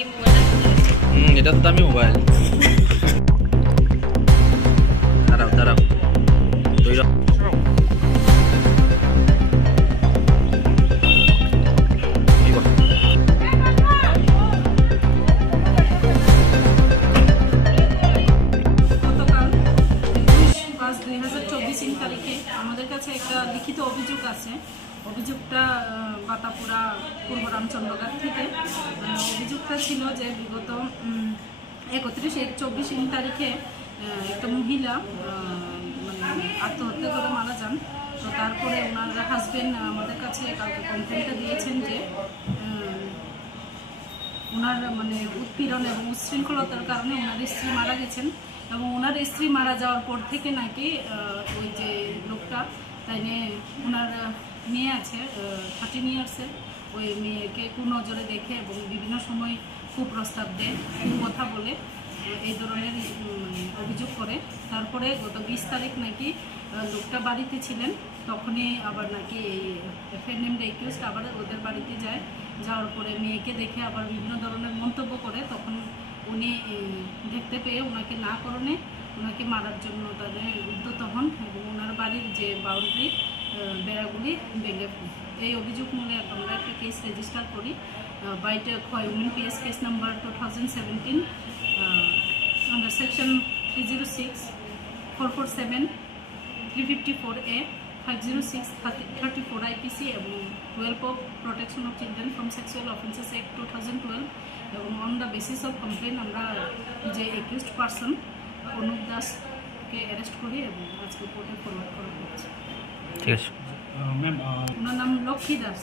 এই মোবাইলটা এটা তো দামি মোবাইল। দাঁড়াও দাঁড়াও তারিখে আমাদের কাছে একটা লিখিত অভিযোগ আছে। অভিযোগটা বাতাপুরা পূর্ব রামচন্দ্রঘাট থেকে। অভিযোগটা ছিল যে বিগত 31-24 তারিখে একটা মহিলা মানে আত্মহত্যা করে মারা যান। তো তারপরে ওনার হাজবেন্ড আমাদের কাছে কালকে কমপ্লেনটা দিয়েছেন যে ওনার মানে উৎপীড়ন এবং উচ্ছৃঙ্খলতার কারণে ওনার স্ত্রী মারা গেছেন এবং ওনার স্ত্রী মারা যাওয়ার পর থেকে নাকি ওই যে লোকটা তাই ওনার মেয়ে আছে 13 ইয়ার্সের, ওই মেয়েকে কুনজরে দেখে এবং বিভিন্ন সময় কুপ্রস্তাব দেয়, কথা বলে, এই ধরনের অভিযোগ করে। তারপরে গত 20 তারিখ নাকি লোকটা বাড়িতে ছিলেন, তখনই আবার নাকি এই এফএনএম রিকোয়েস্ট আবার ওদের বাড়িতে যায়। যাওয়ার পরে মেয়েকে দেখে আবার বিভিন্ন ধরনের মন্তব্য করে, তখন উনি দেখতে পেয়ে ওনাকে না করণে ওনাকে মারার জন্য তাদের উদ্যত হন এবং ওনার বাড়ির যে বাউন্ডারি বেড়াগুলি ভেঙে ফেলে। এই অভিযোগ মূলে আমরা একটা কেস রেজিস্টার করি বাইটে women PS case number 2017 under section 306, 447, 354A, 506, 34 IPC এবং 12 of Protection of Children from Sexual Offences Act 2012 এবং on the basis of complain আমরা যে একিউজড পারসন অনুপ দাসকে অ্যারেস্ট করি এবং আজকে কোর্টে ফরওয়ার্ড করা হচ্ছে। ঠিক আছে ম্যাম। ওনার নাম লক্ষ্মী দাস।